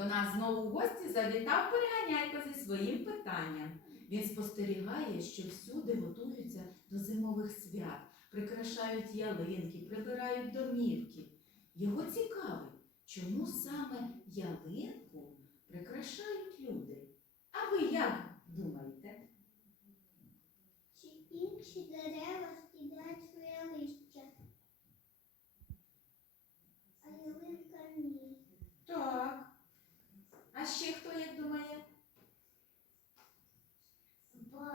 до нас знову в гості завітав переганяйко зі своїм питанням. Він спостерігає, що всюди готуються до зимових свят, прикрашають ялинки, прибирають домівки. Його цікавить, чому саме ялинку прикрашають люди. А ви як думаєте? Чи інші дерева скидають своє листя? А ялинка ні. Так. А ще хто як думає? Бо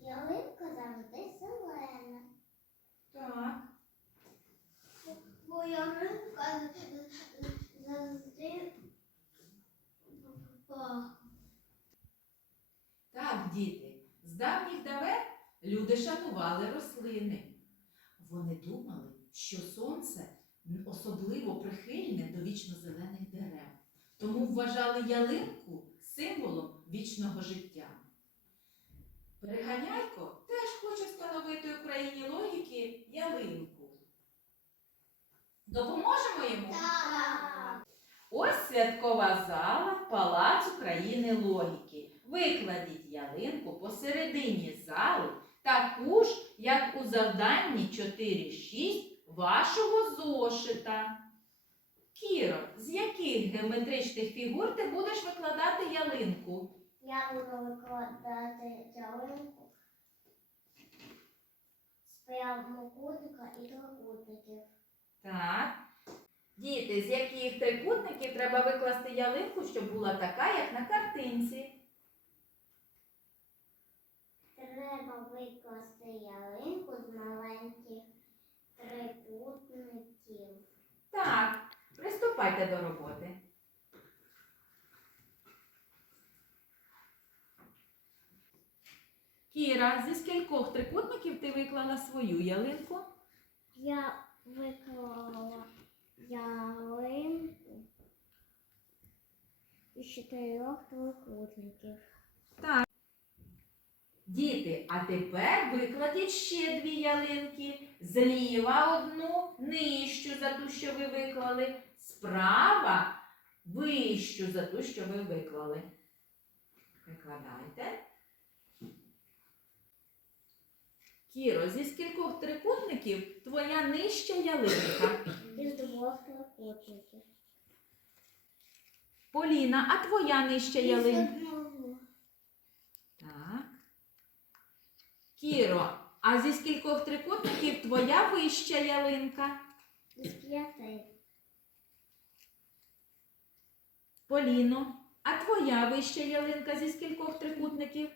ялинка завжди зелена. Так. Бо ялинка завжди. Так, діти, з давніх давен люди шанували рослини. Вони думали, що сонце особливо прихильне до вічно-зелених дерев. Тому вважали ялинку символом вічного життя. Переганяйко теж хоче встановити в Україні логіки ялинку. Так. Ось святкова зала Палац України логіки. Викладіть ялинку посередині зали, таку ж, як у завданні 4.6 вашого зошита. Кіро, з яких геометричних фігур ти будеш викладати ялинку? Я буду викладати ялинку з прямокутника і трикутників. Так. Діти, з яких трикутників треба викласти ялинку, щоб була така, як на картинці? Треба викласти ялинку з маленьких трикутників. Так, приступайте до роботи. Кіра, зі скількох трикутників ти виклала свою ялинку? Я виклала ялинку із чотирьох трикутників. Діти, а тепер викладіть ще дві ялинки. Зліва одну нижчу за ту, що ви виклали. Справа вищу за ту, що ви виклали. Викладайте. Кіро, зі скількох трикутників твоя нижча ялинка? Із Поліна, а твоя нижча ялинка? Так. Кіро, а зі скількох трикутників твоя вища ялинка? Із п'яти. Поліно, а твоя вища ялинка зі скількох трикутників?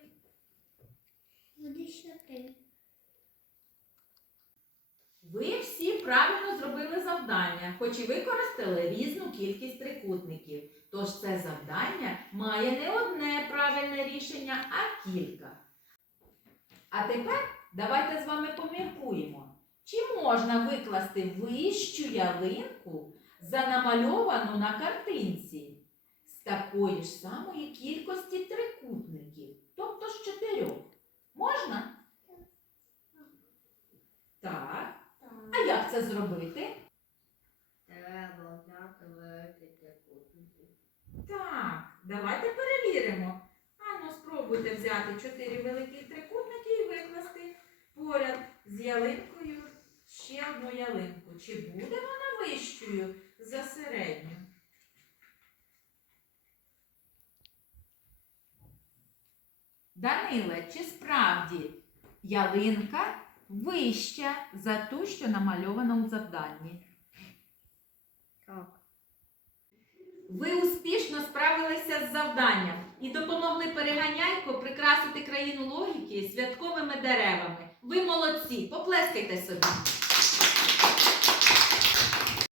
З десяти. Ви всі правильно зробили завдання, хоч і використали різну кількість трикутників. Тож це завдання має не одне правильне рішення, а кілька. А тепер давайте з вами поміркуємо, чи можна викласти вищу ялинку за намальовану на картинці з такої ж самої кількості трикутників, тобто з чотирьох. Можна? Так. А як це зробити? Треба взяти великий трикутник. Так, давайте перевіримо. Ану, спробуйте взяти чотири великі трикутники і викласти поряд з ялинкою ще одну ялинку. Чи буде вона вищою за середню? Даниле, чи справді ялинка вища за ту, що намальована у завданні? Так. Ви успішно справилися з завданням і допомогли переганяйку прикрасити країну логіки святковими деревами. Ви молодці, поплескайте собі.